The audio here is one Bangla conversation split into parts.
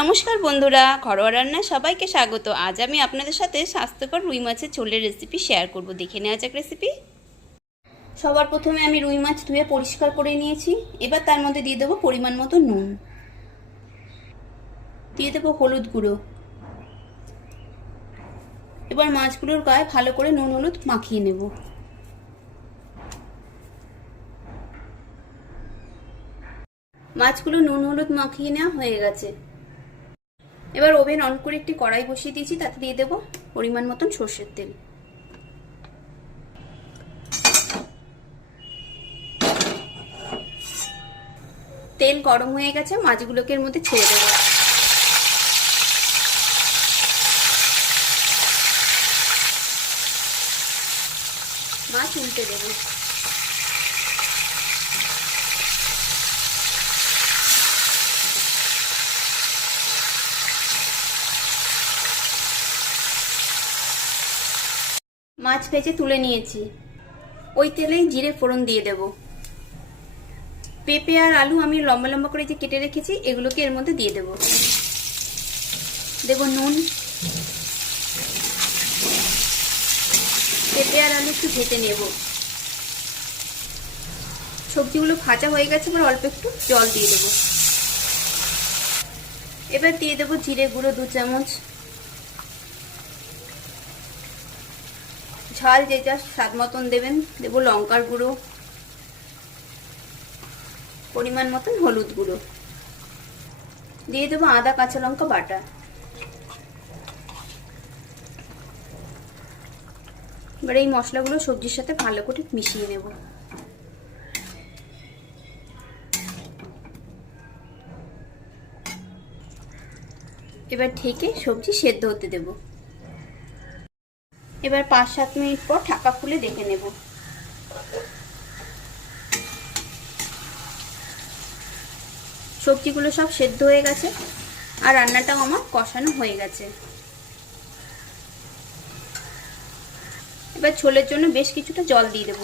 নমস্কার বন্ধুরা, ঘরোয়া রান্না সবাইকে স্বাগত। আজ আমি আপনাদের সাথে স্বাস্থ্যকর রুই মাছের ঝোলের রেসিপি শেয়ার করব। দেখে নেওয়া যাক রেসিপি। সবার প্রথমে আমি রুই মাছ ধুয়ে পরিষ্কার করে নিয়েছি। এবার তার মধ্যে দিয়ে দেবো পরিমাণ মতো নুন, দিয়ে দেবো হলুদ গুঁড়ো। এবার মাছগুলোর গায়ে ভালো করে নুন হলুদ মাখিয়ে নেব। মাছগুলো নুন হলুদ মাখিয়ে নেওয়া হয়ে গেছে। এবার ওভেন অন করে একটি কড়াই বসিয়ে দিয়েছি, তাতে দিয়ে দেবো পরিমাণ মতন সর্ষের তেল। তেল গরম হয়ে গেছে, মাছগুলোকে এর মধ্যে ছেড়ে দেবো। মাছ উল্টে দেবো। মাছ ভেজে তুলে নিয়েছি। ওই তেলেই জিরে ফোড়ন দিয়ে দেব। পেঁপে আর আলু আমি লম্বা লম্বা করে যে কেটে রেখেছি, এগুলোকে এর মধ্যে দিয়ে দেব। দেব নুন। পেঁপে আর আলু একটু ভেজে নেব। সবজিগুলো ভাজা হয়ে গেছে, এবার অল্প একটু জল দিয়ে দেব। এবার দিয়ে দেব জিরে গুঁড়ো 2 চামচ। ঝাল যে যা স্বাদ মতন দেবেন। দেব লঙ্কার গুঁড়ো, পরিমাণ মতন হলুদ গুঁড়ো, দিয়ে দেবো আদা কাঁচা লঙ্কা বাটা। এবার এই মশলাগুলো সবজির সাথে ভালো করে মিশিয়ে নেব। এবার ঢেকে সবজি সেদ্ধ হতে দেব। এবার 5-7 মিনিট পর ঢাকা খুলে দেখে নেব। সবজিগুলো সব সেদ্ধ হয়ে গেছে আর রান্নাটাও আমার কষানো হয়ে গেছে। এবার ঝোলের জন্য বেশ কিছুটা জল দিয়ে দেব।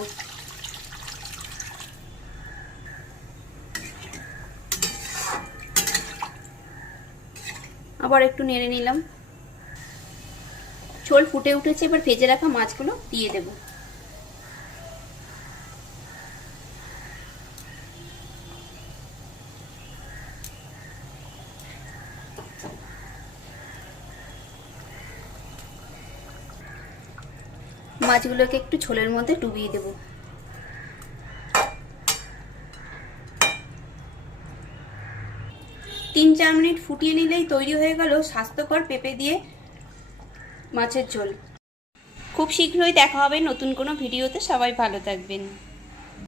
আবার একটু নেড়ে নিলাম। ঝোল ফুটে উঠেছে, এবার ভেজে রাখা মাছগুলো দিয়ে দেব। মাছগুলোকে একটু ঝোলের মধ্যে ডুবিয়ে দেব। তিন 4 মিনিট ফুটিয়ে নিলেই তৈরি হয়ে গেল স্বাস্থ্যকর পেঁপে দিয়ে মাছের ঝোল। খুব শীঘ্রই দেখা হবে নতুন কোনো ভিডিওতে। সবাই ভালো থাকবেন।